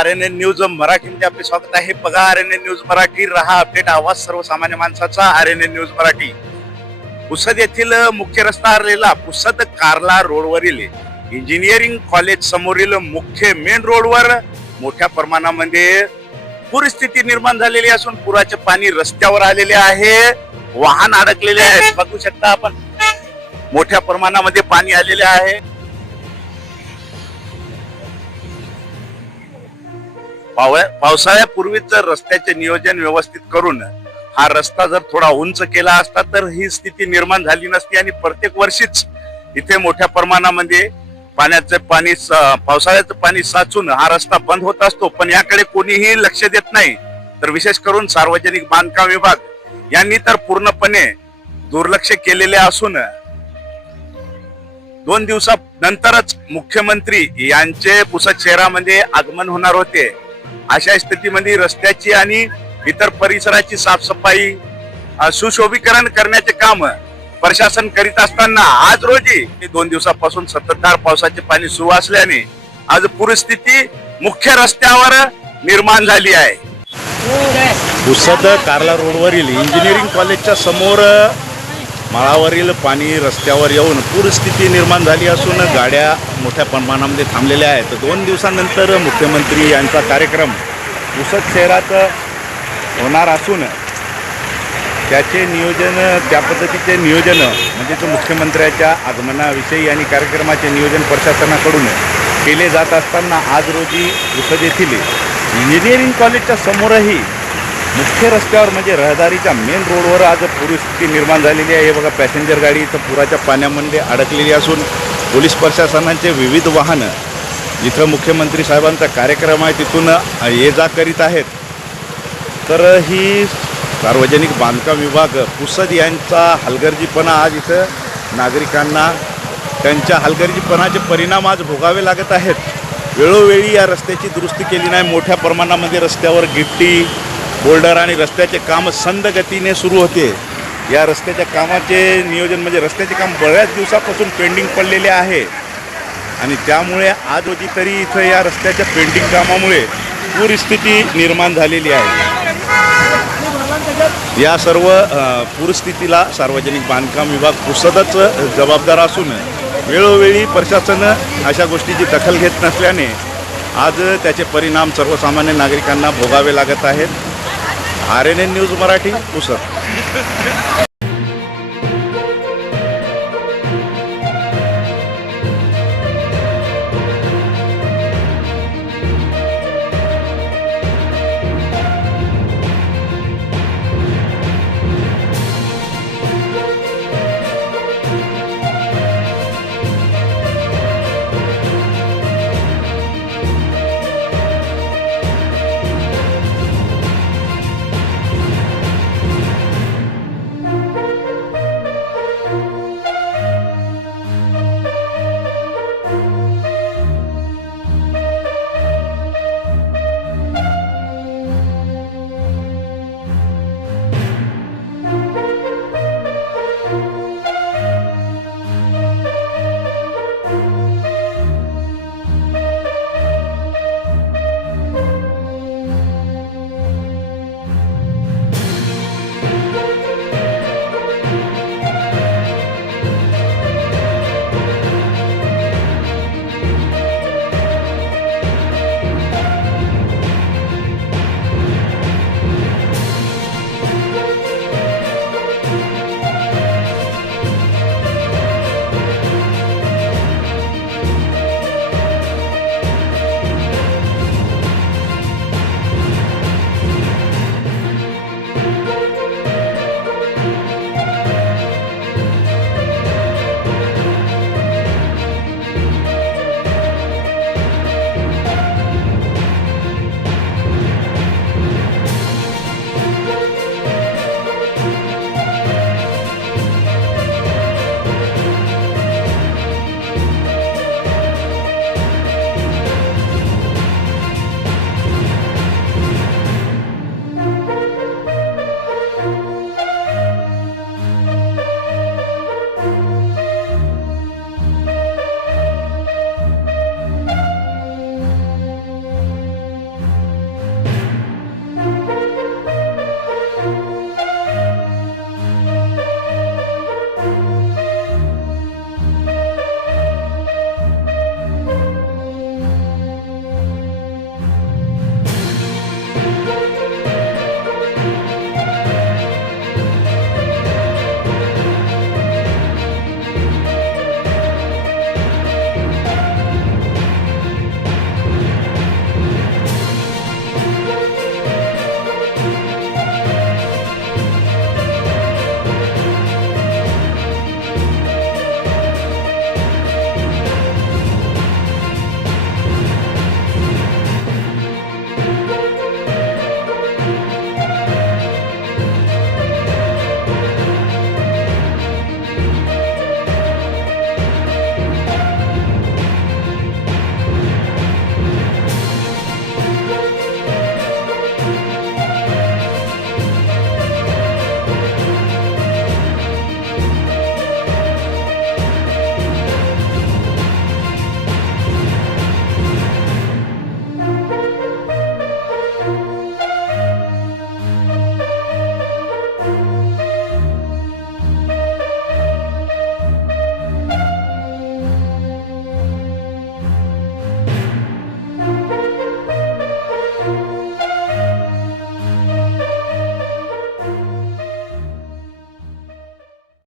R N N news मराठीमध्ये आपले स्वागत आहे. बघा R N N news Marathi. रहा अपडेट. आवाज सर्वसामान्य माणसाचा. R N N news Marathi. Pusad येथील मुख्य रस्ता हरलेला पुसद कार्ला रोडवरील इंजिनिअरिंग कॉलेज समोरील मुख्य मेन रोडवर मोठ्या प्रमाणामध्ये पूरस्थिती निर्माण झालेली असून पुराचे पाणी रस्त्यावर आलेले आहे. वाहन अडकलेले आहेत. बघू शकता आपण. मोठ्या प्रमाणामध्ये पाणी आलेले आहे. पावळ्या- पावसाळ्यापूर्वीच जर रस्त्याचे नियोजन व्यवस्थित करून हा रस्ता जर थोडा उंच केला असता तर ही स्थिती निर्माण झाली नसती आणि प्रत्येक वर्षीच इथे मोठ्या प्रमाणामध्ये पाण्याचं पाणी पावसाळ्याचं पाणी साचून हा रस्ता बंद होत असतो. पण याकडे कोणीही लक्ष देत नाही. तर विशेष करून सार्वजनिक बांधकाम विभाग यांनी तर पूर्णपणे दुर्लक्ष केलेले असून दोन दिवसानंतरच मुख्यमंत्री यांचे पुसद शहरामध्ये आगमन होणार होते. अशा स्थितीमध्ये रस्त्याची आणि इतर परिसराची साफसफाई सुशोभीकरण करण्याचे काम प्रशासन करीत असताना आज रोजी दोन दिवसापासून सततधार पावसाचे पाणी सुरू असल्याने आज पूरस्थिती मुख्य रस्त्यावर निर्माण झाली आहे. पुसद कार्ला रोडवरील इंजिनिअरिंग कॉलेजच्या समोर माळावरील पाणी रस्त्यावर येऊन पूरस्थिती निर्माण झाली असून गाड्या मोठ्या प्रमाणामध्ये थांबलेल्या आहेत. दोन दिवसानंतर मुख्यमंत्री यांचा कार्यक्रम पुसद शहरात होणार असून त्याचे नियोजन त्या पद्धतीचे नियोजन म्हणजे तो मुख्यमंत्र्याच्या आगमनाविषयी आणि कार्यक्रमाचे नियोजन प्रशासनाकडून केले जात असताना आज रोजी पुसद येथील इंजिनिअरिंग कॉलेजच्या समोरही मुख्य रस्त्यावर म्हणजे रहदारीच्या मेन रोडवर आज पूरस्थिती निर्माण झालेली आहे. हे बघा पॅसेंजर गाडी इथं पुराच्या पाण्यामध्ये अडकलेली असून पोलीस प्रशासनाचे विविध वाहनं जिथं मुख्यमंत्री साहेबांचा कार्यक्रम आहे तिथून ये जा करीत आहेत. तर ही सार्वजनिक बांधकाम विभाग पुसद यांचा हलगर्जीपणा आज इथं नागरिकांना त्यांच्या हलगर्जीपणाचे परिणाम आज भोगावे लागत आहेत. वेळोवेळी या रस्त्याची दुरुस्ती केली नाही. मोठ्या प्रमाणामध्ये रस्त्यावर गिट्टी बोल्डर आणि रस्त्याचे काम संद गतीने सुरू होते. या रस्त्याच्या कामाचे नियोजन म्हणजे रस्त्याचे काम बऱ्याच दिवसापासून पेंडिंग पडलेले आहे. आणि त्यामुळे आज रोजी तरी इथं या रस्त्याच्या पेंटिंग कामामुळे पूरस्थिती निर्माण झालेली आहे. या सर्व पूरस्थितीला सार्वजनिक बांधकाम विभाग पुसदच जबाबदार असून वेळोवेळी प्रशासन अशा गोष्टीची दखल घेत नसल्याने आज त्याचे परिणाम सर्वसामान्य नागरिकांना भोगावे लागत आहेत. R N N news Marathi Pusad